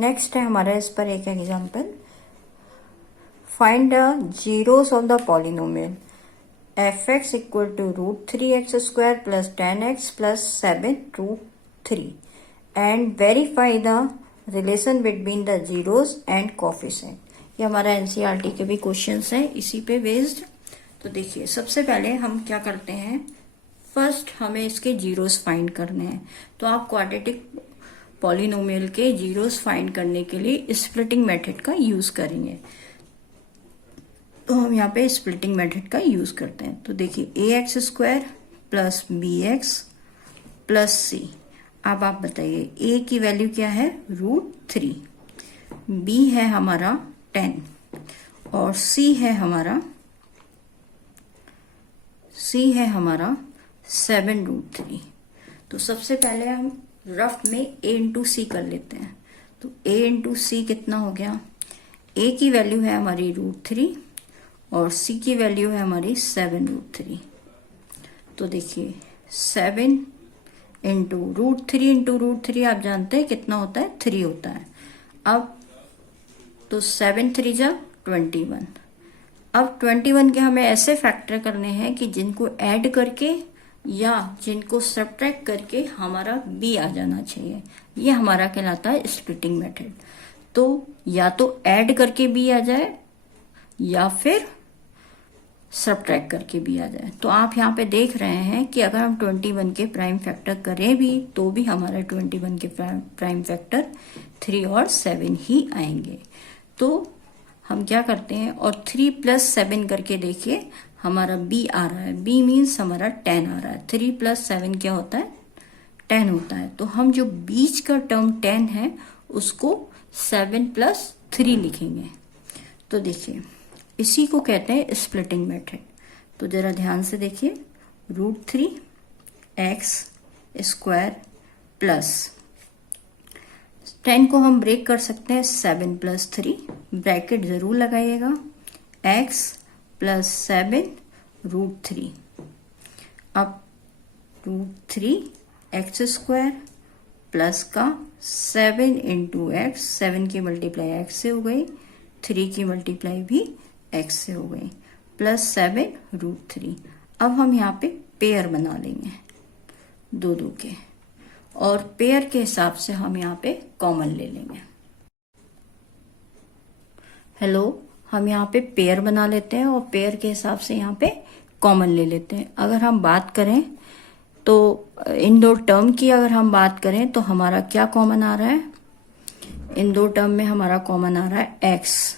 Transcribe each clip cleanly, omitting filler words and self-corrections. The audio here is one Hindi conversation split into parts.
नेक्स्ट है हमारा इस पर एक example, find the zeros of the polynomial f(x) equal to √3x² plus 10x plus 7√3 and verify the relation between the zeros and coefficient. ये हमारा एनसीईआरटी के भी क्वेश्चंस हैं इसी पे बेस्ड। तो देखिए सबसे पहले हम क्या करते हैं, फर्स्ट हमें इसके जीरोस फाइंड करने हैं। तो आप क्वाड्रेटिक पॉलिनोमियल के जीरोस फाइंड करने के लिए स्प्लिटिंग मेथड का यूज करेंगे। तो हम यहाँ पे स्प्लिटिंग मेथड का यूज करते हैं। तो देखिए ax² plus bx plus c। अब आप बताइए a की वैल्यू क्या है √3, b है हमारा 10 और c है हमारा 7√3। तो सबसे पहले हम रफ में a इंटू सी कर लेते हैं। तो a इंटू सी कितना हो गया, a की वैल्यू है हमारी √3 और c की वैल्यू है हमारी 7√3। तो देखिए 7 इंटू √3 आप जानते हैं कितना होता है, 3 होता है। अब तो 7 3 जा 21। अब 21 के हमें ऐसे फैक्टर करने हैं कि जिनको ऐड करके या जिनको सब्ट्रैक्ट करके हमारा b आ जाना चाहिए। ये हमारा कहलाता है स्प्लिटिंग मेथड। तो या तो ऐड करके b आ जाए या फिर सब्ट्रैक्ट करके भी आ जाए। तो आप यहाँ पे देख रहे हैं कि अगर हम 21 के प्राइम फैक्टर करें भी तो भी हमारा 21 के प्राइम फैक्टर 3 और 7 ही आएंगे। तो हम क्या करते हैं और 3 प्लस 7 करके देखिए हमारा b आ रहा है, b मीन्स हमारा 10 आ रहा है। 3 प्लस 7 क्या होता है, 10 होता है। तो हम जो बीच का टर्म 10 है उसको 7 प्लस 3 लिखेंगे। तो देखिए इसी को कहते हैं स्प्लिटिंग मेथड। तो जरा ध्यान से देखिए √3x² प्लस 10 को हम ब्रेक कर सकते हैं 7 प्लस 3, ब्रैकेट जरूर लगाइएगा, x प्लस 7√3। अब √3x² प्लस का 7 इंटू एक्स, 7 की मल्टीप्लाई x से हो गई, 3 की मल्टीप्लाई भी x से हो गई, प्लस 7√3। अब हम यहाँ पे पेयर बना लेंगे 2 के, और पेयर के हिसाब से हम यहाँ पे कॉमन ले लेंगे। हेलो, हम यहाँ पे पेयर बना लेते हैं और पेयर के हिसाब से यहाँ पे कॉमन ले लेते हैं। अगर हम बात करें तो इन 2 टर्म की अगर हम बात करें तो हमारा क्या कॉमन आ रहा है, इन 2 टर्म में हमारा कॉमन आ रहा है x।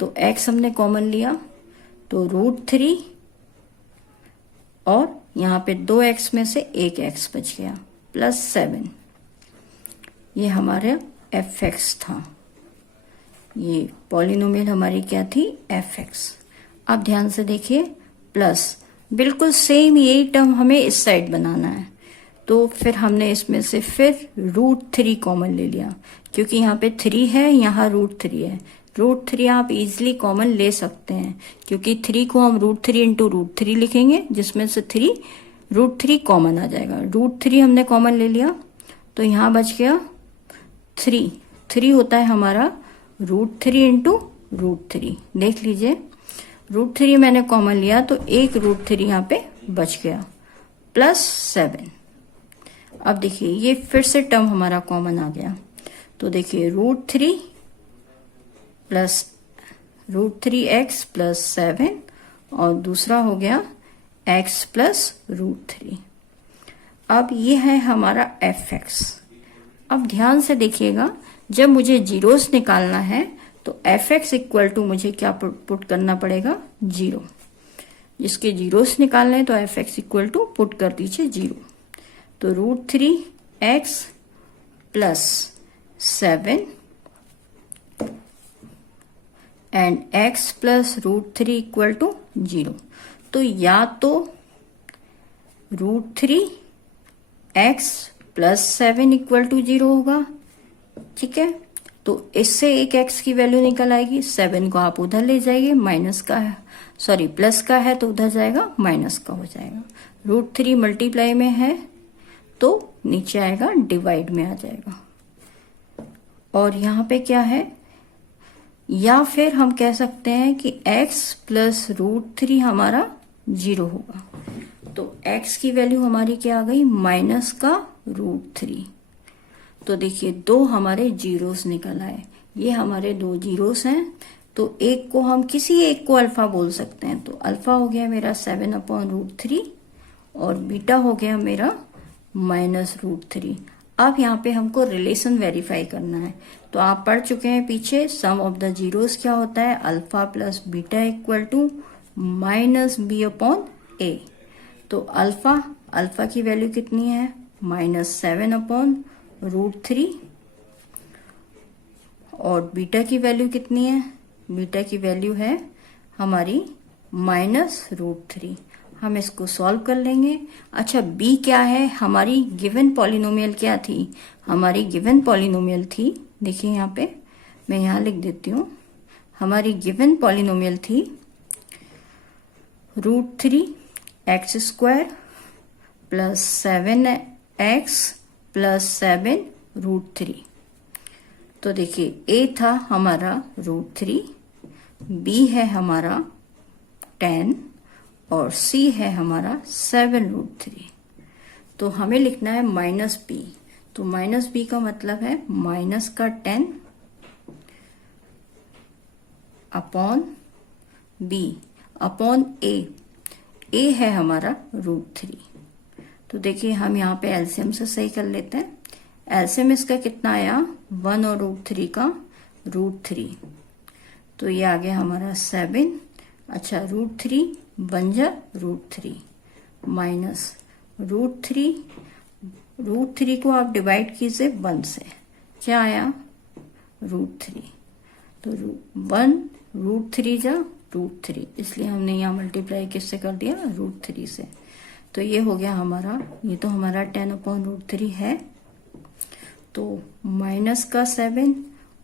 तो x हमने कॉमन लिया तो √3 और यहाँ पे 2x में से 1x बच गया प्लस 7। ये हमारे f(x) था, ये पॉलिनोमियल हमारी क्या थी f(x). अब ध्यान से देखिए प्लस बिल्कुल सेम यही टर्म हमें इस साइड बनाना है। तो फिर हमने इसमें से फिर √3 कॉमन ले लिया, क्योंकि यहाँ पे 3 है, यहाँ √3 है। √3 आप इजीली कॉमन ले सकते हैं, क्योंकि 3 को हम √3 इंटू √3 लिखेंगे, जिसमें से √3 कॉमन आ जाएगा। √3 हमने कॉमन ले लिया तो यहाँ बच गया 3 होता है हमारा √3 इंटू √3। देख लीजिए √3 मैंने कॉमन लिया तो एक √3 यहाँ पे बच गया प्लस 7। अब देखिए ये फिर से टर्म हमारा कॉमन आ गया। तो देखिए √3 प्लस √3x प्लस 7 और दूसरा हो गया x प्लस √3। अब ये है हमारा f(x). अब ध्यान से देखिएगा, जब मुझे जीरोस निकालना है तो f(x) इक्वल टू मुझे क्या पुट करना पड़ेगा, 0। जिसके जीरोस निकालने हैं तो f(x) इक्वल टू पुट कर दीजिए 0। तो √3x plus 7 and x plus √3 equal to 0। तो या तो √3x प्लस 7 इक्वल टू 0 होगा, ठीक है। तो इससे एक x की वैल्यू निकल आएगी, 7 को आप उधर ले जाइए, माइनस का है, सॉरी प्लस का है तो उधर जाएगा, माइनस का हो जाएगा। √3 मल्टीप्लाई में है तो नीचे आएगा, डिवाइड में आ जाएगा। और यहाँ पे क्या है, या फिर हम कह सकते हैं कि x प्लस √3 हमारा 0 होगा। तो x की वैल्यू हमारी क्या आ गई, माइनस का √3। तो देखिए दो हमारे जीरोस निकल आए, ये हमारे दो जीरोस हैं। तो एक को हम किसी एक को अल्फा बोल सकते हैं। तो अल्फा हो गया मेरा 7/√3 और बीटा हो गया मेरा माइनस √3। अब यहाँ पे हमको रिलेशन वेरीफाई करना है। तो आप पढ़ चुके हैं पीछे, सम ऑफ द जीरोस क्या होता है, alpha plus beta equal to minus b/a। तो अल्फा की वैल्यू कितनी है, -7/√3 और बीटा की वैल्यू कितनी है, बीटा की वैल्यू है हमारी -√3। हम इसको सॉल्व कर लेंगे। अच्छा b क्या है, हमारी गिवन पॉलिनोमियल क्या थी, हमारी गिवन पॉलिनोमियल थी, देखिए यहाँ पे मैं यहाँ लिख देती हूँ, हमारी गिवन पॉलिनोमियल थी √3x² प्लस 7x प्लस 7√3। तो देखिए a था हमारा √3, b है हमारा 10 और c है हमारा 7√3। तो हमें लिखना है -b। तो -b का मतलब है माइनस का 10 अपॉन b अपॉन a है हमारा √3। तो देखिए हम यहाँ पे एलसीएम से सही कर लेते हैं। एलसीएम इसका कितना आया, 1 और √3 का √3। तो ये आ गया हमारा 7। अच्छा √3 बन जा √3 माइनस √3 को आप डिवाइड कीजिए 1 से, क्या आया √3। तो 1 √3 जा √3, इसलिए हमने यहाँ मल्टीप्लाई किससे कर दिया, √3 से। तो ये हो गया हमारा, ये तो हमारा 10/√3 है। तो माइनस का 7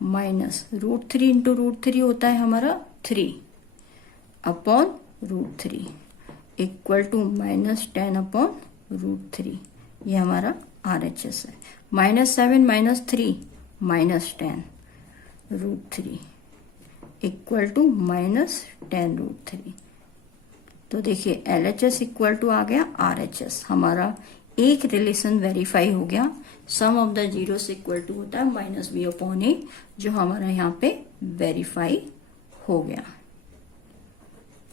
माइनस √3 इंटू √3 होता है हमारा 3 अपॉन √3 इक्वल टू -10/√3। ये हमारा RHS है। -7 -3 -10 √3 इक्वल टू -10√3। तो देखिए LHS इक्वल टू आ गया RHS। हमारा एक रिलेशन वेरीफाई हो गया, sum of the zeros equal to होता है -b/a, जो हमारा यहाँ पे वेरीफाई हो गया।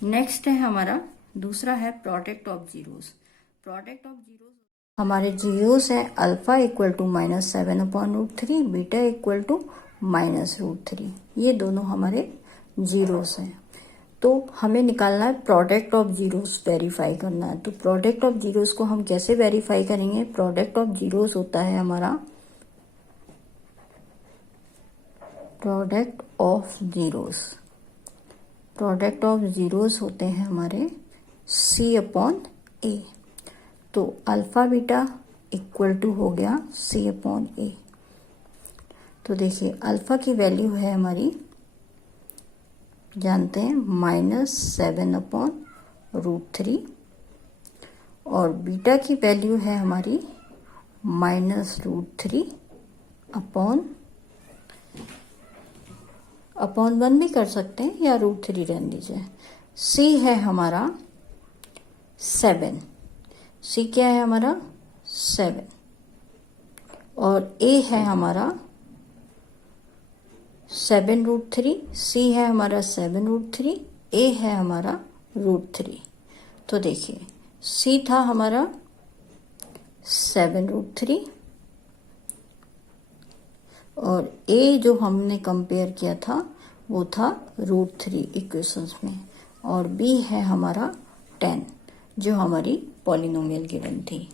नेक्स्ट है हमारा दूसरा है product of zeros. Product of zeros हमारे जीरोस है alpha equal to -7/√3, beta equal to -√3। ये दोनों हमारे जीरोस हैं। तो हमें निकालना है प्रोडक्ट ऑफ जीरोस, वेरीफाई करना है। तो प्रोडक्ट ऑफ जीरोस को हम कैसे वेरीफाई करेंगे, प्रोडक्ट ऑफ जीरोस होता है हमारा, प्रोडक्ट ऑफ जीरोस होते हैं हमारे c/a। तो अल्फा बीटा इक्वल टू हो गया c/a। तो देखिए अल्फा की वैल्यू है हमारी, जानते हैं, -7/√3 और बीटा की वैल्यू है हमारी -√3 अपॉन 1 भी कर सकते हैं या √3 रहने दीजिए। c है हमारा 7, c क्या है हमारा 7 और a है हमारा 7√3, c है हमारा 7√3, a है हमारा √3। तो देखिए c था हमारा 7√3 और a जो हमने कंपेयर किया था वो था √3 इक्वेशंस में, और b है हमारा 10 जो हमारी पॉलिनोमियल गिवन थी।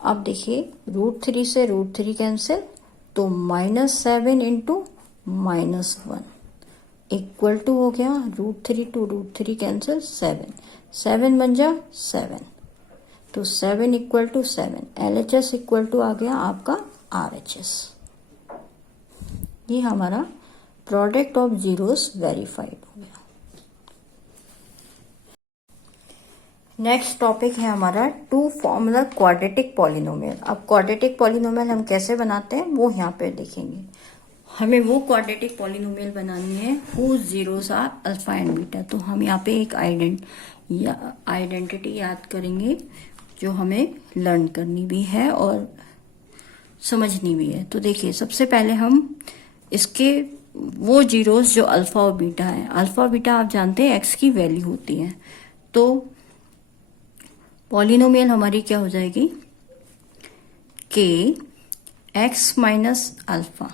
अब देखिए √3 से √3 कैंसिल, तो -7 इंटू -1 इक्वल टू हो गया √3 टू √3 कैंसिल 7 बन जा 7। तो 7 equal to 7, LHS equal to आ गया आपका RHS। ये हमारा प्रोडक्ट ऑफ जीरोस वेरीफाइड हो गया। नेक्स्ट टॉपिक है हमारा टू फॉर्मूला क्वाड्रेटिक पॉलिनोमियल। अब क्वाड्रेटिक पॉलिनोमियल हम कैसे बनाते हैं वो यहाँ पे देखेंगे। हमें वो क्वाड्रेटिक पॉलिनोमियल बनानी है whose zeros are alpha and beta. तो हम यहाँ पे एक आइडेंटिटी याद करेंगे जो हमें लर्न करनी भी है और समझनी भी है। तो देखिए, सबसे पहले हम इसके वो जीरोस जो अल्फा और बीटा है, अल्फा और बीटा आप जानते हैं एक्स की वैल्यू होती है। तो पॉलिनोमियल हमारी क्या हो जाएगी, के एक्स माइनस अल्फा,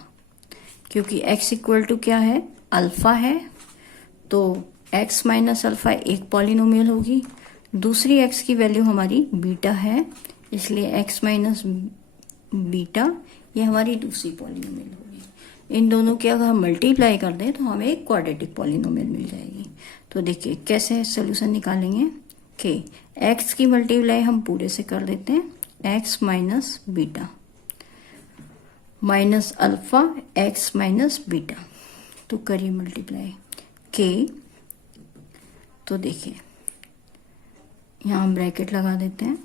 क्योंकि x इक्वल टू क्या है, अल्फा है, तो x माइनस अल्फा एक पॉलिनोमियल होगी। दूसरी x की वैल्यू हमारी बीटा है, इसलिए x माइनस बीटा ये हमारी दूसरी पॉलिनोमियल होगी। इन दोनों की अगर हम मल्टीप्लाई कर दें तो हमें एक क्वाड्रेटिक पॉलिनोमियल मिल जाएगी। तो देखिए कैसे सोल्यूशन निकालेंगे, कि x की मल्टीप्लाई हम पूरे से कर देते हैं, x minus beta minus alpha x minus beta, तो करिए मल्टीप्लाई के। तो देखिए यहाँ हम ब्रैकेट लगा देते हैं,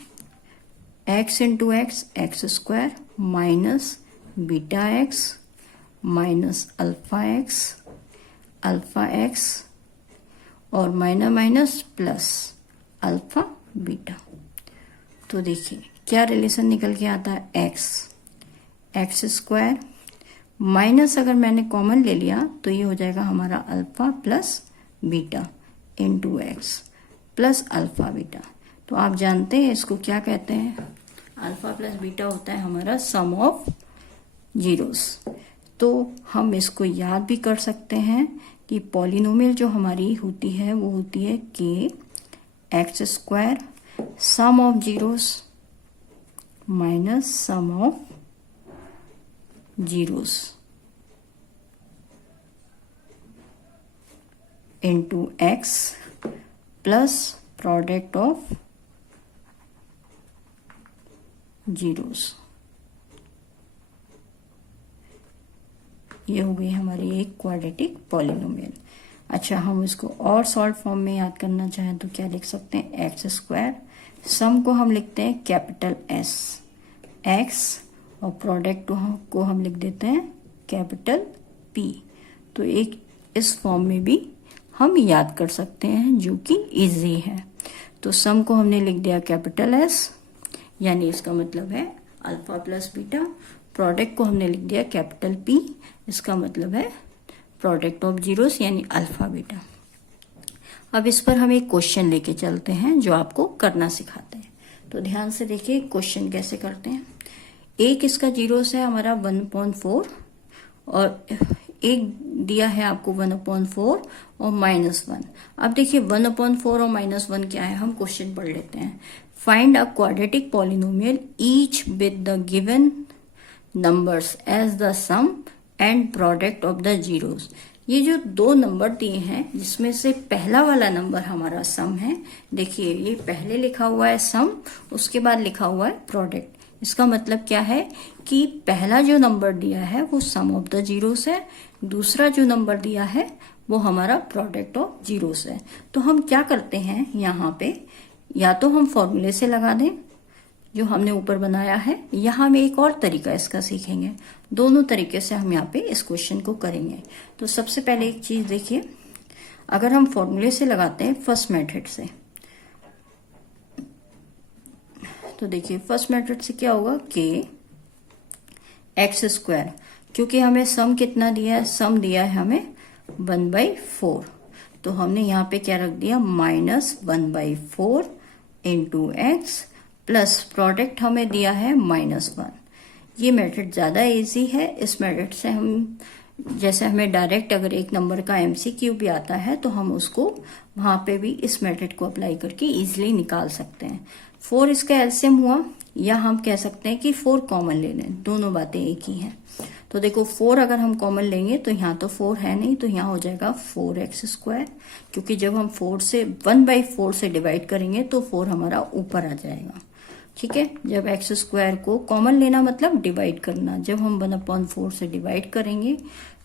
x into x x square minus beta x minus alpha x और minus minus plus alpha beta. तो देखिए क्या रिलेशन निकल के आता है, एक्स स्क्वायर माइनस, अगर मैंने कॉमन ले लिया तो ये हो जाएगा हमारा alpha plus beta into x plus alpha beta. तो आप जानते हैं इसको क्या कहते हैं, अल्फा प्लस बीटा होता है हमारा सम ऑफ जीरोस। तो हम इसको याद भी कर सकते हैं कि पॉलिनोमियल जो हमारी होती है वो होती है के x square sum of zeros minus sum of zeros into x plus product of zeros. ये हो गई हमारी एक क्वाड्रेटिक पॉलिनोमियल। अच्छा, हम इसको और सॉल्व फॉर्म में याद करना चाहें तो क्या लिख सकते हैं, एक्स स्क्वायर, सम को हम लिखते हैं कैपिटल एस एक्स और प्रोडक्ट को हम लिख देते हैं कैपिटल पी। तो एक इस फॉर्म में भी हम याद कर सकते हैं जो कि इजी है। तो सम को हमने लिख दिया कैपिटल एस, यानी इसका मतलब है अल्फा प्लस बीटा। प्रोडक्ट को हमने लिख दिया कैपिटल पी, इसका मतलब है प्रोडक्ट ऑफ जीरोस यानी अल्फा बीटा। अब इस पर हम एक क्वेश्चन लेके चलते हैं जो आपको करना सिखाते हैं। तो ध्यान से देखिए क्वेश्चन कैसे करते हैं। एक इसका जीरोस है हमारा 1/4 और एक दिया है आपको 1/4 और -1। अब देखिए 1/4 और -1 क्या है, हम क्वेश्चन पढ़ लेते हैं। Find a quadratic polynomial each with the given numbers as the sum and product of the zeros. ये जो दो नंबर दिए हैं जिसमें से पहला वाला नंबर हमारा सम है, देखिए ये पहले लिखा हुआ है सम, उसके बाद लिखा हुआ है प्रोडक्ट। इसका मतलब क्या है कि पहला जो नंबर दिया है वो सम ऑफ द जीरोस है, दूसरा जो नंबर दिया है वो हमारा प्रोडक्ट ऑफ जीरोस है। तो हम क्या करते हैं यहाँ पे, या तो हम फॉर्मूले से लगा दें जो हमने ऊपर बनाया है, यहाँ हम एक और तरीका इसका सीखेंगे। दोनों तरीके से हम यहाँ पे इस क्वेश्चन को करेंगे। तो सबसे पहले एक चीज देखिए, अगर हम फॉर्मूले से लगाते हैं फर्स्ट मेथड से, तो देखिए फर्स्ट मेथड से क्या होगा, के एक्स स्क्वायर, क्योंकि हमें सम कितना दिया है, सम दिया है हमें 1/4, तो हमने यहाँ पे क्या रख दिया -1/4 इंटू एक्स प्लस प्रोडक्ट हमें दिया है -1। ये मेथड ज़्यादा इजी है। इस मेथड से हम, जैसे हमें डायरेक्ट अगर एक नंबर का MCQ भी आता है तो हम उसको वहाँ पे भी इस मेथड को अप्लाई करके इजीली निकाल सकते हैं। 4 इसका एलसीएम हुआ, या हम कह सकते हैं कि 4 कॉमन ले लें, दोनों बातें एक ही हैं। तो देखो 4 अगर हम कॉमन लेंगे तो यहाँ तो 4 है नहीं, तो यहाँ हो जाएगा 4x स्क्वायर, क्योंकि जब हम 4 से 1/4 से डिवाइड करेंगे तो 4 हमारा ऊपर आ जाएगा। ठीक है, जब एक्स स्क्वायर को कॉमन लेना मतलब डिवाइड करना, जब हम 1/4 से डिवाइड करेंगे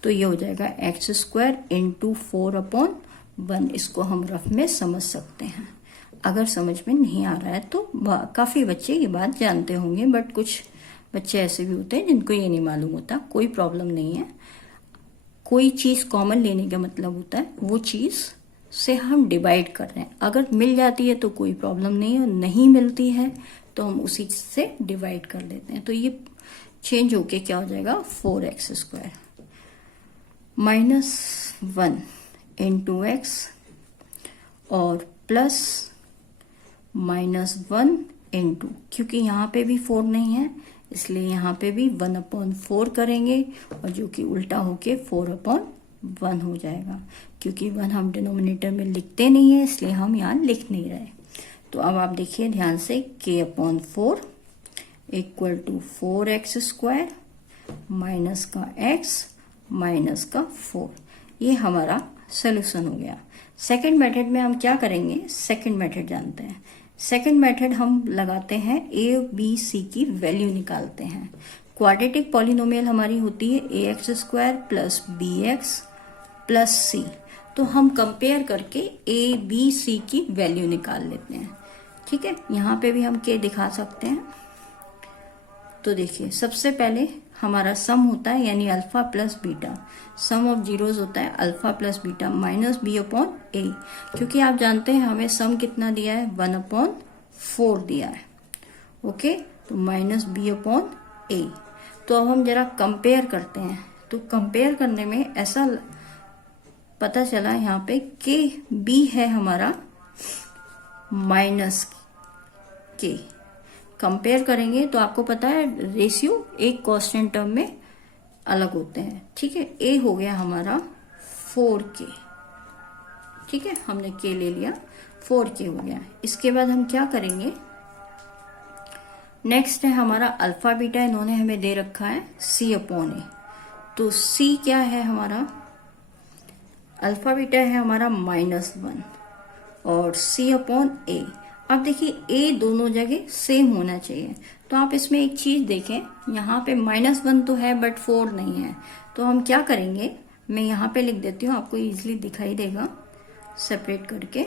तो ये हो जाएगा एक्स स्क्वायर इंटू 4/1। इसको हम रफ में समझ सकते हैं। अगर समझ में नहीं आ रहा है तो काफी बच्चे ये बात जानते होंगे, बट कुछ बच्चे ऐसे भी होते हैं जिनको ये नहीं मालूम होता, कोई प्रॉब्लम नहीं है। कोई चीज कॉमन लेने का मतलब होता है वो चीज से हम डिवाइड कर रहे हैं। अगर मिल जाती है तो कोई प्रॉब्लम नहीं है, नहीं मिलती है तो हम उसी से डिवाइड कर देते हैं। तो ये चेंज होके क्या हो जाएगा, 4x² -1 इंटू एक्स और प्लस -1 इंटू, क्योंकि यहाँ पे भी 4 नहीं है इसलिए यहाँ पे भी 1/4 करेंगे और जो कि उल्टा होके 4/1 हो जाएगा। क्योंकि 1 हम डिनोमिनेटर में लिखते नहीं है इसलिए हम यहाँ लिख नहीं रहे। तो अब आप देखिए ध्यान से, k/4 equal to 4x² minus का x माइनस का 4। ये हमारा सोल्यूशन हो गया। सेकंड मेथड में हम क्या करेंगे, सेकंड मेथड जानते हैं। सेकंड मेथड हम लगाते हैं a b c की वैल्यू निकालते हैं। क्वाड्रेटिक पॉलिनोमियल हमारी होती है ax² plus bx plus c। तो हम कंपेयर करके a b c की वैल्यू निकाल लेते हैं। ठीक है, यहाँ पे भी हम k दिखा सकते हैं। तो देखिए सबसे पहले हमारा सम होता है यानी alpha plus beta, sum of zeros होता है alpha plus beta minus b/a। क्योंकि आप जानते हैं हमें सम कितना दिया है, 1/4 दिया है। ओके, तो माइनस b/a। तो अब हम जरा कंपेयर करते हैं। तो कंपेयर करने में ऐसा पता चला यहाँ पे कि b है हमारा माइनस k। कंपेयर करेंगे तो आपको पता है रेशियो एक कांस्टेंट टर्म में अलग होते हैं। ठीक है, a हो गया हमारा 4k। ठीक है, हमने k ले लिया, 4k हो गया। इसके बाद हम क्या करेंगे, नेक्स्ट है हमारा अल्फा बीटा, इन्होंने हमें दे रखा है c/a। तो c क्या है हमारा, अल्फा बीटा है हमारा -1 और c/a। अब देखिए a दोनों जगह सेम होना चाहिए। तो आप इसमें एक चीज देखें, यहाँ पे -1 तो है बट 4 नहीं है। तो हम क्या करेंगे, मैं यहाँ पे लिख देती हूँ, आपको इजीली दिखाई देगा सेपरेट करके।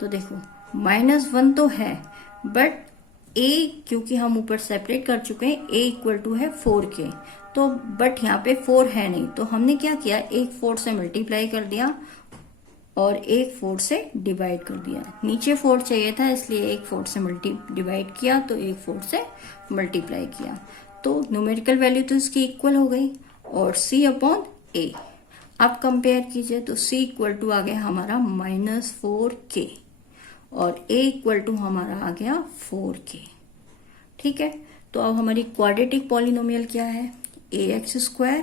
तो देखो -1 तो है बट a, क्योंकि हम ऊपर सेपरेट कर चुके हैं, a इक्वल टू है 4k। तो बट यहाँ पे 4 है नहीं, तो हमने क्या किया, एक 4 से मल्टीप्लाई कर दिया और एक 4 से डिवाइड कर दिया। नीचे 4 चाहिए था इसलिए एक 4 से डिवाइड किया, तो एक 4 से मल्टीप्लाई किया। तो न्यूमेरिकल वैल्यू तो इसकी इक्वल हो गई और c/a। अब कंपेयर कीजिए तो c इक्वल टू आ गया हमारा -4k और a इक्वल टू हमारा आ गया 4k। ठीक है, तो अब हमारी क्वाड्रेटिक पॉलिनोमियल क्या है, ax²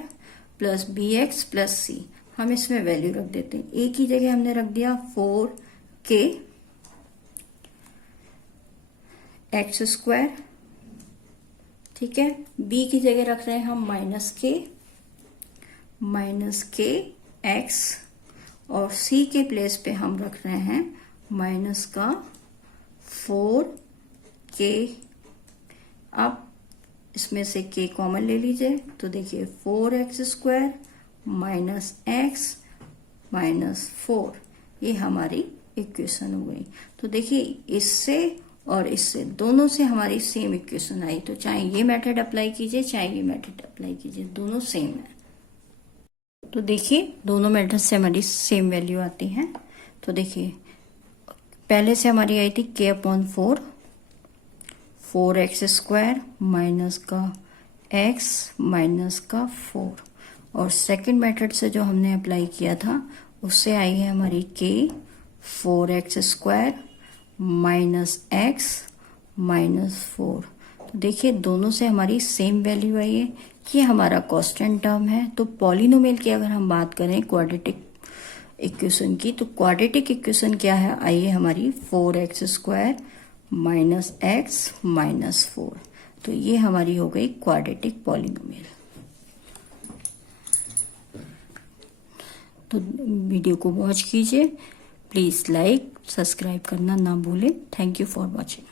plus bx plus c। हम इसमें वैल्यू रख देते हैं। a की जगह हमने रख दिया 4k x²। ठीक है, b की जगह रख रहे हैं हम -k x और c के प्लेस पे हम रख रहे हैं -4k। अब इसमें से k कॉमन ले लीजिए तो देखिए 4x² माइनस x माइनस 4, ये हमारी इक्वेशन हो गई। तो देखिए इससे और इससे दोनों से हमारी सेम इक्वेशन आई। तो चाहे ये मेथड अप्लाई कीजिए चाहे ये मेथड अप्लाई कीजिए, दोनों सेम है। तो देखिए दोनों मेथड से हमारी सेम वैल्यू आती है। तो देखिए पहले से हमारी आई थी k/4, 4x² माइनस का x माइनस का 4, और सेकंड मेथड से जो हमने अप्लाई किया था उससे आई है हमारी k 4x² minus x minus 4। तो देखिए दोनों से हमारी सेम वैल्यू आई है। ये हमारा कांस्टेंट टर्म है। तो पॉलिनोमियल की अगर हम बात करें क्वाड्रेटिक इक्वेशन की, तो क्वाड्रेटिक इक्वेशन क्या है, आई है हमारी 4x² माइनस x माइनस 4। तो ये हमारी हो गई क्वाड्रेटिक पॉलिनोमियल। तो वीडियो को वॉच कीजिए, प्लीज़ लाइक सब्सक्राइब करना ना भूलें। Thank you for watching.